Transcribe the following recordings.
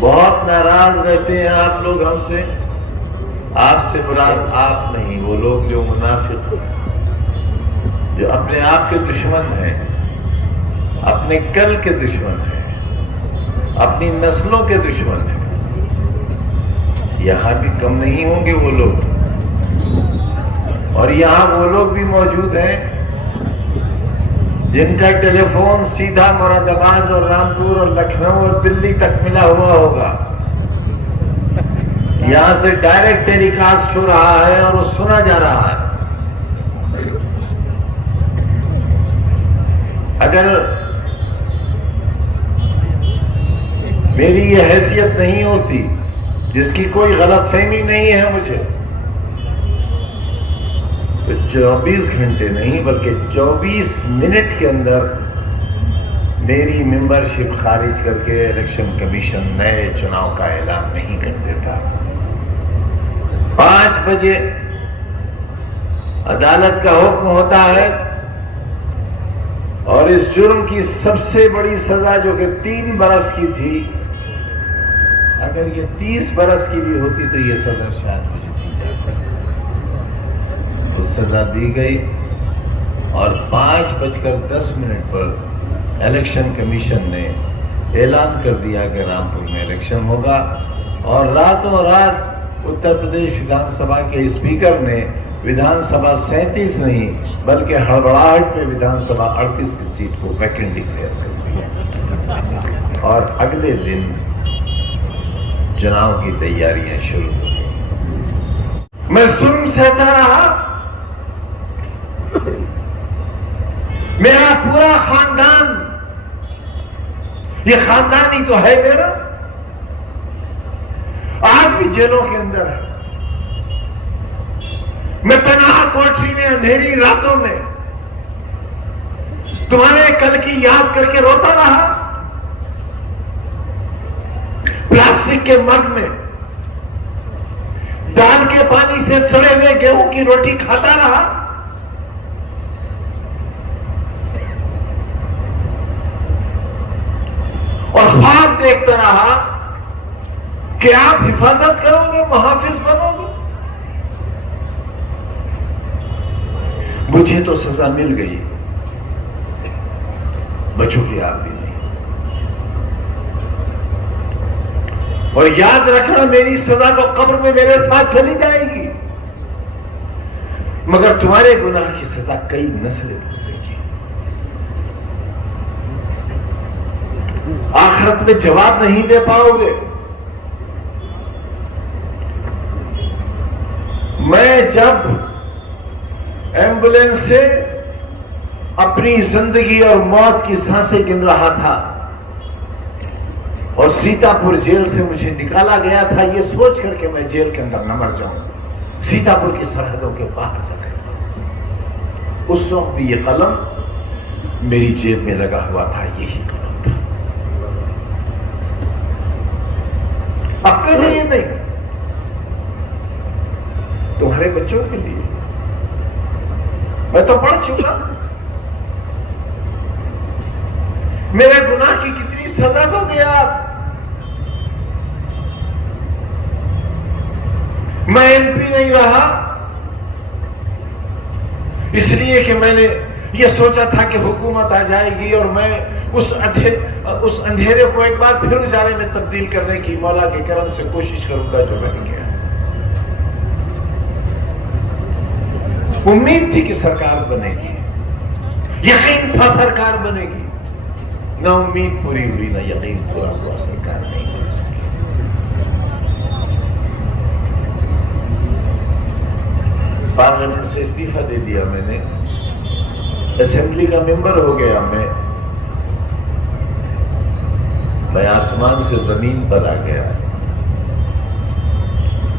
بہت ناراض رہتے ہیں آپ لوگ ہم سے. آپ سے مراد آپ نہیں، وہ لوگ جو منافق ہیں، جو اپنے آپ کے دشمن ہیں، اپنے کل کے دشمن ہیں، اپنی نسلوں کے دشمن ہیں. یہاں بھی کم نہیں ہوں گے وہ لوگ، اور یہاں وہ لوگ بھی موجود ہیں جن کا ٹیلی فون سیدھا مراد آباد اور رامپور اور لکھنؤ اور دلی تک ملا ہوا ہوگا. یہاں سے ڈائریکٹ ٹیلی کاسٹ ہو رہا ہے اور وہ سنا جا رہا ہے. اگر میری یہ حیثیت نہیں ہوتی، جس کی کوئی غلط فہمی نہیں ہے مجھے، تو 24 گھنٹے نہیں بلکہ 24 منٹ کے اندر میری ممبرشپ خارج کر کے الیکشن کمیشن نئے چناؤ کا اعلان نہیں کر دیتا. 5 بجے عدالت کا حکم ہوتا ہے، اور اس جرم کی سب سے بڑی سزا جو کہ 3 برس کی تھی، اگر یہ 30 برس کی بھی ہوتی تو یہ سزا شاید مجھے دی جا سکتی. وہ سزا دی گئی، اور 5:10 پر الیکشن کمیشن نے اعلان کر دیا کہ رامپور میں الیکشن ہوگا. اور راتوں رات اتر پردیش ودھان سبھا کے اسپیکر نے ودھان سبھا 37 نہیں بلکہ ہڑبڑاہٹ میں ودھان سبھا 38 کی سیٹ کو ویکنٹ ڈکلیئر کر دیا، اور اگلے دن چناؤ کی تیاریاں شروع ہو گئی. میں ظلم سہتا رہا. میرا پورا خاندان، یہ خاندان ہی تو ہے میرا، آج بھی جیلوں کے اندر ہے. میں تنہا کوٹری میں اندھیری راتوں میں تمہارے کل کی یاد کر کے روتا رہا. پلاسٹک کے مگ میں دال کے پانی سے سڑے ہوئے گیہوں کی روٹی کھاتا رہا. اور خواب دیکھتا رہا کہ آپ حفاظت کرو گے، محافظ بنو گے. مجھے تو سزا مل گئی، بچوں کی آپ بھی نہیں. اور یاد رکھنا، میری سزا تو قبر میں میرے ساتھ چلی جائے گی، مگر تمہارے گناہ کی سزا کئی نسلیں بھگتیں گی. آخرت میں جواب نہیں دے پاؤ گے. میں جب ایمبولینس سے اپنی زندگی اور موت کی سانسیں گن رہا تھا اور سیتاپور جیل سے مجھے نکالا گیا تھا یہ سوچ کر کہ میں جیل کے اندر نہ مر جاؤں، سیتاپور کی سرحدوں کے باہر جا کر، اس وقت بھی یہ قلم میری جیب میں لگا ہوا تھا. یہی قلم تھا، اپنے لیے نہیں، تمہارے بچوں کے لیے. میں تو پڑھ چکا، میرے گناہ کی کتنی سزا دو گے آپ. میں ایم پی نہیں رہا اس لیے کہ میں نے یہ سوچا تھا کہ حکومت آ جائے گی اور میں اس اندھیرے کو ایک بار پھر اجالے میں تبدیل کرنے کی مولا کے کرم سے کوشش کروں گا، جو بن گیا. امید تھی کہ سرکار بنے گی، یقین تھا سرکار بنے گی. نہ امید پوری ہوئی نہ یقین پورا ہوا، سرکار نہیں بن سکی. پارلیمنٹ سے استعفیٰ دے دیا میں نے، اسمبلی کا ممبر ہو گیا میں آسمان سے زمین پر آ گیا.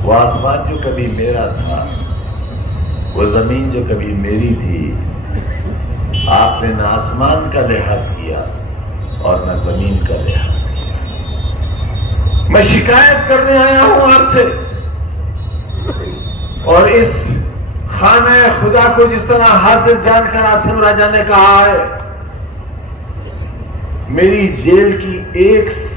وہ آسمان جو کبھی میرا تھا، وہ زمین جو کبھی میری تھی، آپ نے نہ آسمان کا لحاظ کیا اور نہ زمین کا لحاظ کیا. میں شکایت کرنے آیا ہوں آپ سے، اور اس خانہ خدا کو جس طرح حاضر جان کر عاصم راجہ نے کہا ہے، میری جیل کی ایک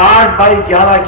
8x11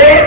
1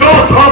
200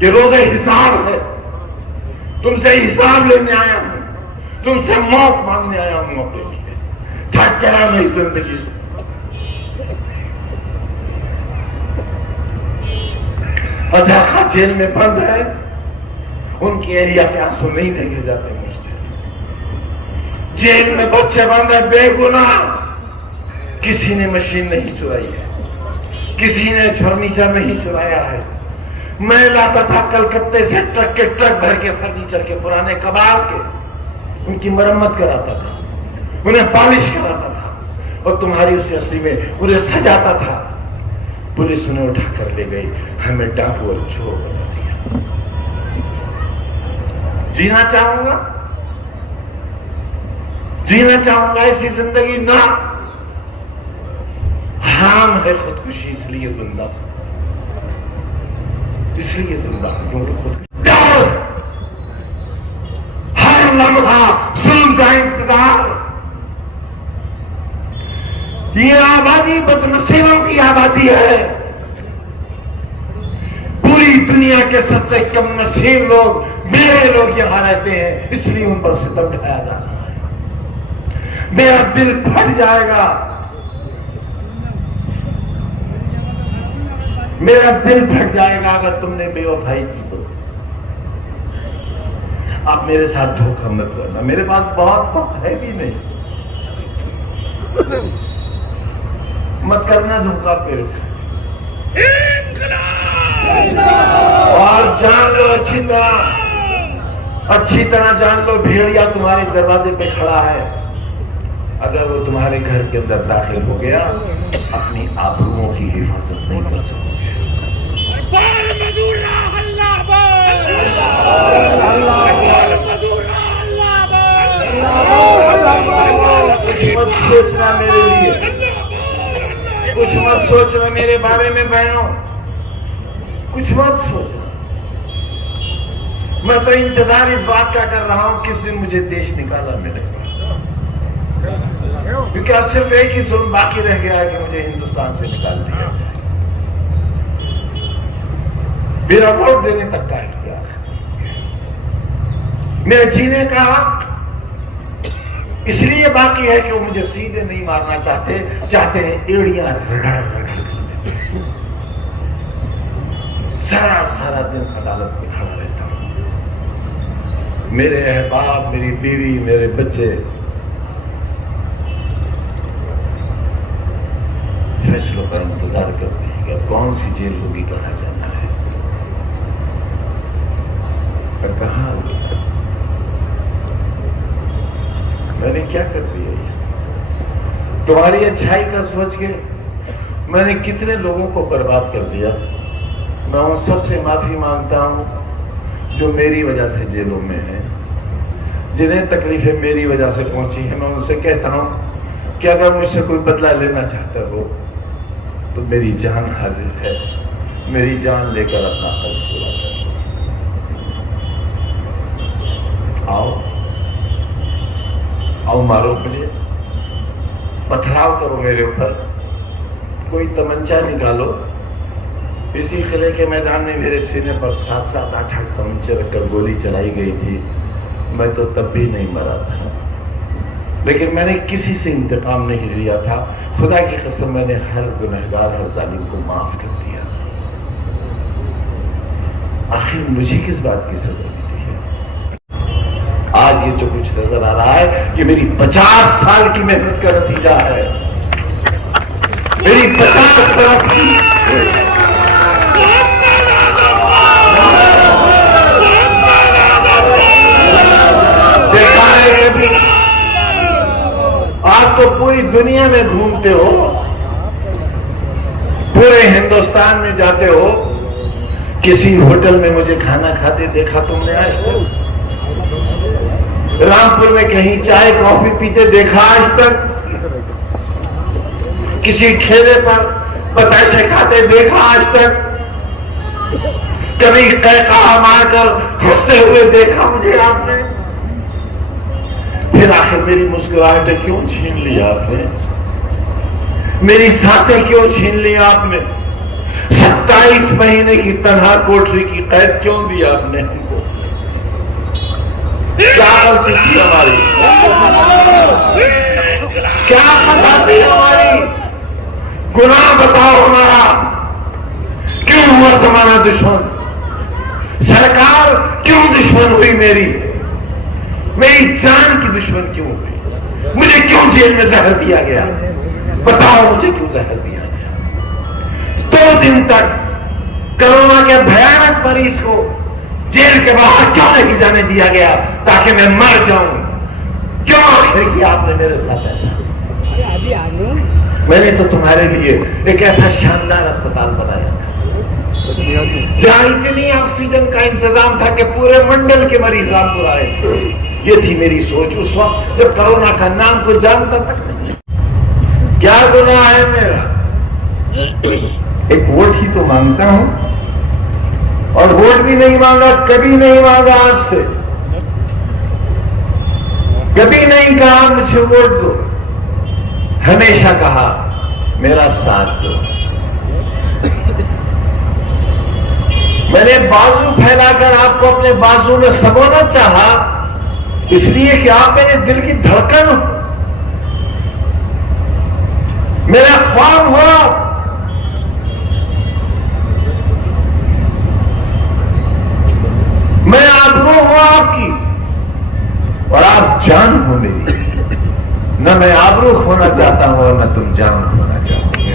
یہ روزے حساب ہے. تم سے حساب لینے آیا ہوں, تم سے موت مانگنے آیا ہوں اپنے لیے. تھک گیا میں اس زندگی سے. ازاخا جیل میں بند ہے, ان کی ایریا کے آنسو نہیں دیکھے جاتے مجھے. جیل میں بچے بند ہے بے گناہ, کسی نے مشین نہیں چرائی ہے, کسی نے فرنیچر نہیں چرایا ہے. میں لاتا تھا کلکتے سے ٹرک کے ٹرک بھر کے فرنیچر کے پرانے کباڑ کے, ان کی مرمت کراتا تھا, انہیں پالش کراتا تھا, اور تمہاری اس یونیورسٹی میں انہیں سجاتا تھا. پولیس انہیں اٹھا کر لے گئی, ہمیں ڈاکو اور چور بنا دیا. جینا چاہوں گا, جینا چاہوں گا ایسی زندگی نہ. حرام ہے خودکشی, اس لیے زندہ, اس لیے زندہ کیونکہ خودکشی. ہر لمحہ ظلم کا انتظار. یہ آبادی بدنصیبوں کی آبادی ہے. پوری دنیا کے سب سے کم نصیب لوگ میرے لوگ یہاں رہتے ہیں, اس لیے ان پر ستم ڈھایا جا رہا ہے. میرا دل پھٹ جائے گا, میرا دل پھٹ جائے گا اگر تم نے بے وفائی کی تو. آپ میرے ساتھ دھوکہ مت کرنا, میرے پاس بہت وقت ہے بھی نہیں. مت کرنا دھوکہ میرے سے. اور جان لو اچھی طرح جان لو, بھیڑیا تمہارے دروازے پہ کھڑا ہے. اگر وہ تمہارے گھر کے اندر داخل ہو گیا, اپنی آبروؤں کی حفاظت نہیں کر سکو گے. کچھ مت سوچنا میرے لیے, کچھ مت سوچنا میرے بارے میں بہنوں, کچھ مت سوچنا. میں تو انتظار اس بات کا کر رہا ہوں کس دن مجھے دیش نکالا ملے, کیونکہ اب صرف ایک ہی ظلم باقی رہ گیا ہے کہ مجھے ہندوستان سے نکال دیا جائے. میرا ووٹ دینے تک کا اختیار ہے, میرے جینے کا حق اس لیے باقی ہے کہ وہ مجھے سیدھے نہیں مارنا چاہتے ہیں ایڑیاں رگڑ رگڑ. سارا دن عدالت میں کھڑا رہتا ہوں. میرے احباب, میری بیوی, میرے بچے فیصلوں کا انتظار کرتے ہیں کہ کون سی جیل ہوگی, کہاں جانا ہے, کہاں ہوگی. میں نے کیا کر دیا؟ تمہاری اچھائی کا سوچ کے میں نے کتنے لوگوں کو برباد کر دیا. میں ان سب سے معافی مانگتا ہوں جو میری وجہ سے جیلوں میں ہیں, جنہیں تکلیفیں میری وجہ سے پہنچی ہیں. میں ان سے کہتا ہوں کہ اگر مجھ سے کوئی بدلہ لینا چاہتا ہو تو میری جان حاضر ہے, میری جان لے کر اپنا فرض پورا کرو. آؤ مارو مجھے, پتھراؤ کرو میرے اوپر, کوئی تمنچا نکالو. اسی قلعے کے میدان میں میرے سینے پر 7-7 8-8 تمنچے رکھ کر گولی چلائی گئی تھی. میں تو تب بھی نہیں مرا تھا, لیکن میں نے کسی سے انتقام نہیں لیا تھا. خدا کی قسم میں نے ہر گنہگار, ہر ظالم کو معاف کر دیا. آخر مجھے کس بات کی سزا ملی ہے؟ آج یہ جو کچھ نظر آ رہا ہے یہ میری 50 سال کی محنت کا نتیجہ ہے. میری 50 برس کی آپ تو پوری دنیا میں گھومتے ہو, پورے ہندوستان میں جاتے ہو, کسی ہوٹل میں مجھے کھانا کھاتے دیکھا تم نے آج تک؟ رامپور میں کہیں چائے کافی پیتے دیکھا آج تک؟ کسی ٹھیلے پر پتیسے کھاتے دیکھا آج تک؟ کبھی قہقہا مار کر ہنستے ہوئے دیکھا مجھے آپ نے؟ پھر آخر میری مسکراہٹیں کیوں چھین لی آپ نے؟ میری سانسیں کیوں چھین لی آپ نے؟ 27 مہینے کی تنہا کوٹری کی قید کیوں دی آپ نے ہم کو؟ کیا غلطی تھی ہماری؟ کیا خطا تھی ہماری؟ گناہ بتاؤ ہمارا، کیوں ہوا زمانہ دشمن؟ سرکار کیوں دشمن ہوئی میری جان کی دشمن کیوں ہوئی؟ مجھے کیوں جیل میں زہر دیا گیا؟ بتاؤ مجھے کیوں زہر دیا گیا؟ 2 دن تک کرونا کے بھیانک مریض کو جیل کے باہر کیوں نہیں جانے دیا گیا تاکہ میں مر جاؤں؟ کیوں آخر کیا آپ نے میرے ساتھ ایسا؟ میں نے تو تمہارے لیے ایک ایسا شاندار اسپتال بنایا تھا جہاں اتنی آکسیجن کا انتظام تھا کہ پورے منڈل کے مریض رامپور آئے. یہ تھی میری سوچ اس وقت جب کرونا کا نام کوئی جانتا تک نہیں. کیا گناہ ہے میرا؟ ایک ووٹ ہی تو مانگتا ہوں، اور ووٹ بھی نہیں مانگا، کبھی نہیں مانگا آپ سے، کبھی نہیں کہا مجھے ووٹ دو، ہمیشہ کہا میرا ساتھ دو. میں نے بازو پھیلا کر آپ کو اپنے بازو میں سمونا چاہا، اس لیے کہ آپ میرے دل کی دھڑکن ہو، میرا خواب ہو. میں آبرو ہوں آپ کی اور آپ جان ہو میری. نہ میں آبرو کھونا چاہتا ہوں اور نہ تم جان کھونا چاہتے ہو.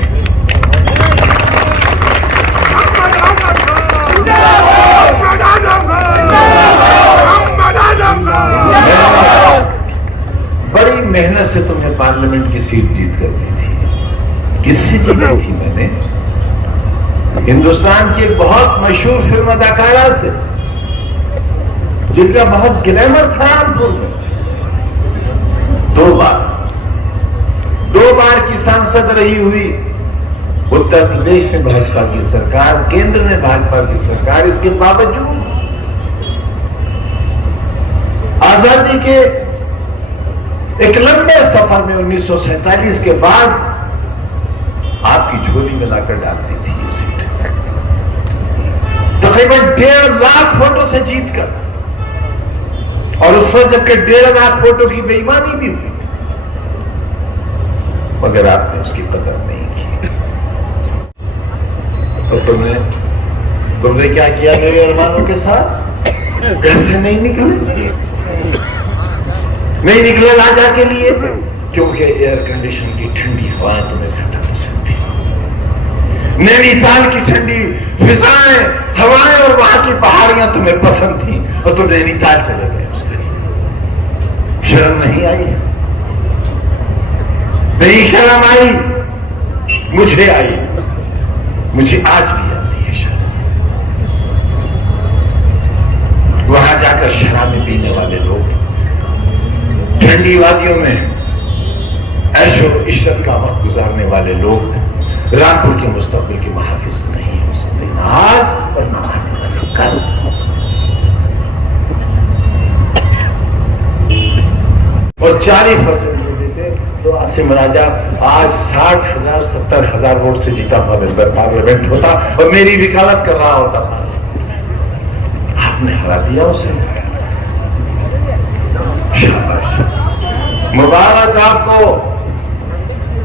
بڑی محنت سے تمہیں پارلیمنٹ کی سیٹ جیت کر دی تھی. کس سے جیتی تھی میں نے؟ ہندوستان کی ایک بہت مشہور فلم اداکارہ سے، جن کا بہت گلیمر تھا رامپور میں. 2 بار کی سانسد رہی ہوئی. اتر پردیش میں بھاجپا کی سرکار، کیندر میں بھاجپا کی سرکار. اس کے باوجود آزادی کے ایک لمبے سفر میں 1947 کے بعد آپ کی جھولی میں لا کر ڈالتی تھی یہ سیٹ. تقریباً 1.5 لاکھ ووٹوں سے جیت کر، اور اس وقت جبکہ 1.5 لاکھ ووٹوں کی بے ایمانی بھی ہوئی، مگر آپ نے اس کی قدر نہیں کی. تو تم نے کیا کیا میرے ارمانوں کے ساتھ؟ گھر سے نہیں نکلے راجا کے لیے، کیونکہ ایئر کنڈیشن کی ٹھنڈی ہوائیں تمہیں زیادہ پسند تھی. نینی تال کی ٹھنڈی فضائیں، ہوائیں اور وہاں کی پہاڑیاں تمہیں پسند تھیں، اور تم نینی تال چلے گئے. اس طریقے شرم نہیں آئی؟ نہیں شرم آئی؟ مجھے آئی، مجھے آج بھی آتی ہے شرم. وہاں جا کر شرابیں پینے والے لوگ، ٹھنڈی وادیوں میں عیش و عشرت کا وقت گزارنے والے لوگ رامپور کے مستقبل کے محافظ نہیں ہو سکتے. آج اور نہ کل. اور 40% دیتے تو عاصم راجہ آج 60,000 70,000 ووٹ سے جیتا ہوا پارلیمنٹ ہوتا اور میری وکالت کر رہا ہوتا. آپ نے ہرا دیا اسے. شاباش، مبارک آپ کو،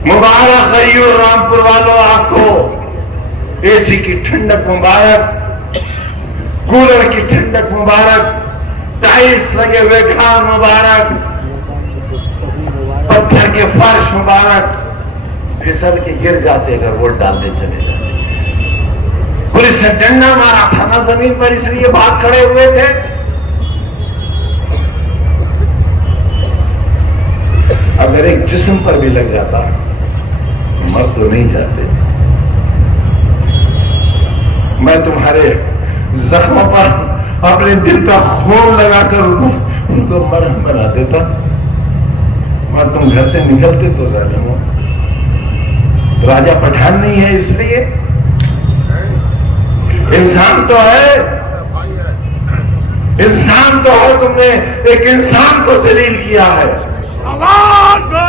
مبارک غیور رامپور والوں آپ کو. اے سی کی ٹھنڈک مبارک، کولر کی ٹھنڈک مبارک، ٹائلس لگے ہوئے گھر مبارک، پتھر کے فرش مبارک. پھسل کے گر جاتے اگر ووٹ ڈالنے چلے جاتے. پولیس نے ڈنڈا مارا تھا نا زمین پر، اس لیے بھاگ کھڑے ہوئے تھے. اگر ایک جسم پر بھی لگ جاتا مر تو نہیں جاتے. میں تمہارے زخموں پر اپنے دل کا خون لگا کر ان کو مرہم بنا دیتا، اور تم گھر سے نکلتے تو ظالموں. راجہ پٹھان نہیں ہے اس لیے، انسان تو ہے، انسان تو ہے. تم نے ایک انسان کو ذلیل کیا ہے. آواز دو!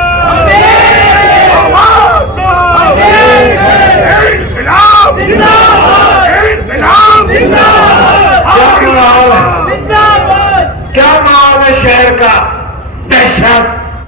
آواز دو! انقلاب انقلاب کیا ماحول ہے؟ کیا ماحول ہے شہر کا؟ دہشت